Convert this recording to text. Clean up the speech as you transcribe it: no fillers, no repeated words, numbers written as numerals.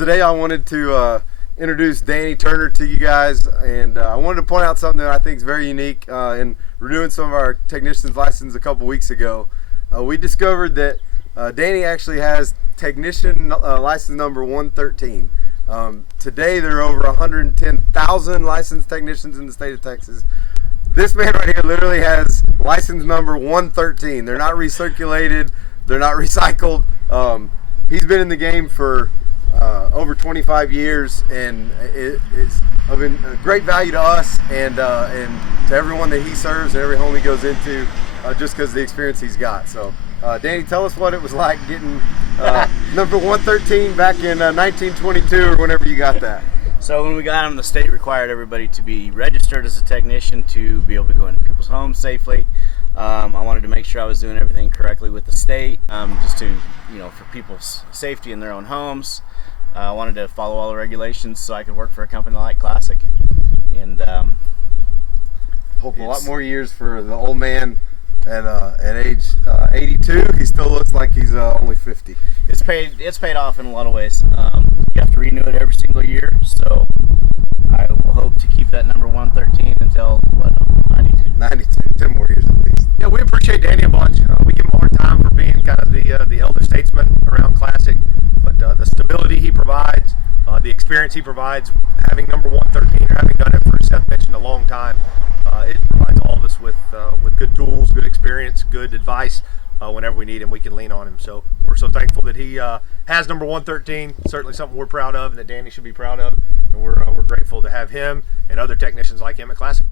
Today I wanted to introduce Danny Turner to you guys, and I wanted to point out something that I think is very unique. In renewing some of our technician's license a couple weeks ago, we discovered that Danny actually has technician license number 113. Today there are over 110,000 licensed technicians in the state of Texas. This man right here literally has license number 113. They're not recirculated, they're not recycled. He's been in the game for over 25 years, and it's of a great value to us and to everyone that he serves and every home he goes into, just because of the experience he's got. So Danny, tell us what it was like getting number 113 back in 1922 or whenever you got that. So when we got him, the state required everybody to be registered as a technician to be able to go into people's homes safely. I wanted to make sure I was doing everything correctly with the state, just to, for people's safety in their own homes. I wanted to follow all the regulations so I could work for a company like Classic. And hope a lot more years for the old man at age 82. He still looks like he's only 50. It's paid off in a lot of ways. You have to renew it every single year, so I will hope to keep that number 113 until 92. 10 more years at least. Yeah, we appreciate Danny a bunch. We give him a hard time for being kind of the elder statesman around Classic, but the stability he provides, the experience he provides, having number 113 or having done it for, Seth mentioned, a long time, it provides all of us with good tools, good experience, good advice. Whenever we need him, we can lean on him. So we're so thankful that he has number 113. Certainly something we're proud of, and that Danny should be proud of. And we're grateful to have him and other technicians like him at Classic.